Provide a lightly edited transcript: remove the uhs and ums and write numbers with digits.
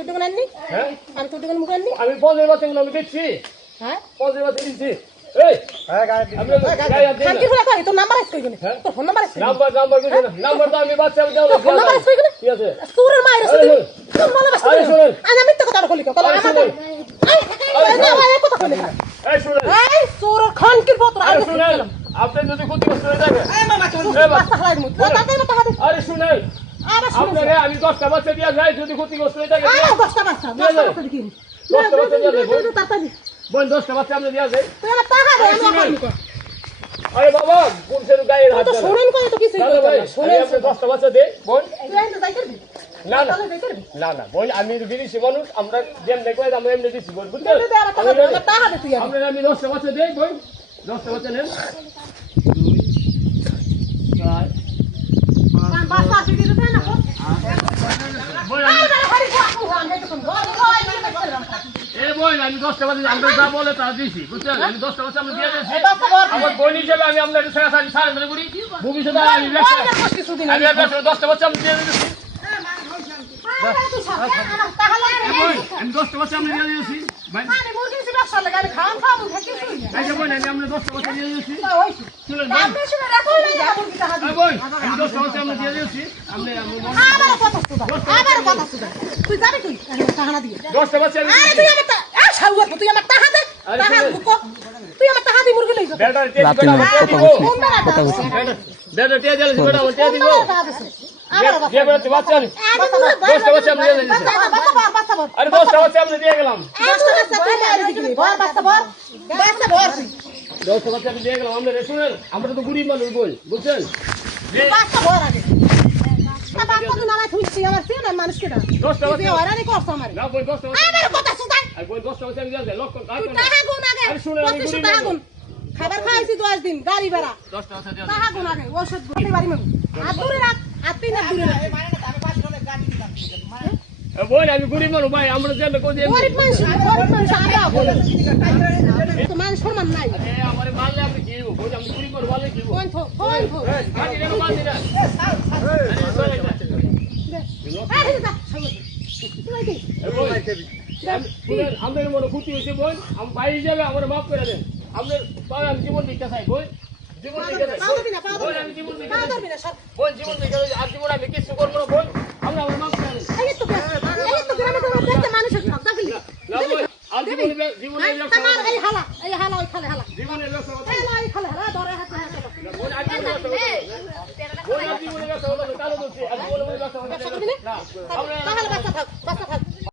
তোর দোকান আননি হ্যাঁ আমি তোর দোকান মুখ আননি আমি 50 বাচ্চাগুলো আমি দেখছি হ্যাঁ 50 বাচ্চা দিচ্ছি এই হ্যাঁ গায়ে আমি গায়ে হাত দিই খান না। কি করে করি তোর নাম্বার আছে কইগনে হ্যাঁ? তোর ফোন নাম্বার আছে নাম্বার কিছু না নাম্বার তো আমি বাচ্চা আমি দেওয়া ফোন নাম্বার আছে কইগনে ঠিক আছে তোর মায়ের আছে আরে তোর বলে বাস আরে শুনুন। আমি মিথ্যা কথা কইলি কল আরে আমার শুনুন। এই না ভাই কথা কইলি এই শুনুন এই তোর খান কি পত্র আরে আগে শুনুন আপনি যদি ক্ষতিগ্রস্ত হয়ে থাকেন এই মামা তোর বাচ্চা হালাই দিমু তোর তাতে মত হাতে আরে শুনুন আবার শুনুন আপনাকে আমি 10টা বাচ্চা দিয়া যাই যদি ক্ষতিগ্রস্ত হয়ে থাকেন আরে দশটা বাচ্চা কি দশটা বাচ্চা দিয়ে দেবো। তাড়াতাড়ি বোন 10টা বাচ্চা আপনি দিয়া যাই তুই আমার টাকা দে আমি শুনুন। কই আরে বাবা পুরুষের গায়ে হাত তো দেন শুনেন কই তো কিছু দাদা ভাই শুনেন আপনি 10টা বাচ্চা দে বোন তুই আইতে যাই করবি না না তাহলে যাই করবি না বোন আমি বিদেশি মানুষ আমরা যেম দেখো আমরা এমনি দিছি বোন বুঝছেন তুই দে আমার টাকা দে আমার টাকা দে তুই আমি আমরা আমি 10টা বাচ্চা দেই বোন 10টা বাচ্চা নেন 2 4 বাচ্চা আছে দিতে দেন না বোন আরে বাড়ি বাড়ি কোন আমি তো কোন ভয় নিয়ে দেখলাম এ বোন আমি 10টা বাচ্চা আমরা যা বলে তা দিছি বুঝছেন আমি 10টা বাচ্চা আমরা দিয়ে দিয়েছি বাচ্চা বল আমার বোন হিসেবে আমি আপনার সারা ধরে করি ভবিষ্যতে আমি ব্যবসা কিছু দিন আমি ব্যবসা 10টা বাচ্চা আমি দিয়ে দিয়েছি তুই সব আমার টাকা লাগে বোন আমি 10টা বাচ্চা আমি দিয়ে দিয়েছি ভাই মানে মুরগি ছিল ব্যবসা লাগে আমি খাওয়া খাওয়া থাকি শুনি এই যে বোন আমি আপনার 10টা বাচ্চা দিয়ে দিয়েছি না হইছে শুনুন বোন আপনি শুনে রাখো না মুরগি টাকা এই বোন আমি 10টা বাচ্চা আমরা দিয়ে দিয়েছি আপনি আবার কথা শুধু আবার কথা শুধু তুই যাবি তুই টাকা না দিয়ে 10টা বাচ্চা আমি আরে তুই আমার তুই আমার টাকা দে টাকা তুই আমার টাকা দি মুরগি লইছ বেটা তে রাতে বেটা না তে কথা দিব হচ্ছে বেটা তে দিলে বেটা তে দিব আবার যে বেটা বাচ্চা নি 10টা বাচ্চা আমি দিয়ে দিয়েছি আরে 10টা বাচ্চা আমি দিয়ে গেলাম 10টা বাচ্চা আমি দিয়ে গেলাম আমরা শুনেন আমরা তো গরিব মানুষ বল বুঝছেন যে 10টা বাচ্চা না বই 10টা বাচ্চা আর বই 10টা বাচ্চা আমি দিয়ে দেই লক্ষ আরে শুনেন আমি গরিব মানুষ খাবার খাইছি 10 দিন গাড়ি ভাড়া 10টা বাচ্চা দিয়ে টাকা গুণ আগে ওষুধ গুণে বাড়ি মাগো আর দূরে রাখ আর তিন আর দূরে রাখ বই আমি গরিব মানুষ ভাই আমরা যে কই যে গরিব মানুষ আমরা বলে তো মানুষ সম্মান নাই আমারে মারলে আপনি কি হইব বই আমি গরিব মানুষ বলে কি হইব কোন থো আরে রে মারলি না আমাদের মনে ক্ষতি হয়েছে বোন আমি ভাই হিসাবে আমার মাফ করে দেন আপনার আমি জীবন দিতে চাই বোন জীবন দিতে চাই বোন আমি জীবন দিতে চাই বোন জীবন দিতে চাই আর জীবন আমি কিছু করবো না বোন আমরা আমার মাফ করে দেন না বোন আর জীবনে জীবনে জীবনে ব্যবসা করতে বোন আর জীবনে ব্যবসা করতে বোন আর জীবনে ব্যবসা করতে কালো দোষী আর জীবনে ব্যবসা করতে না আমরা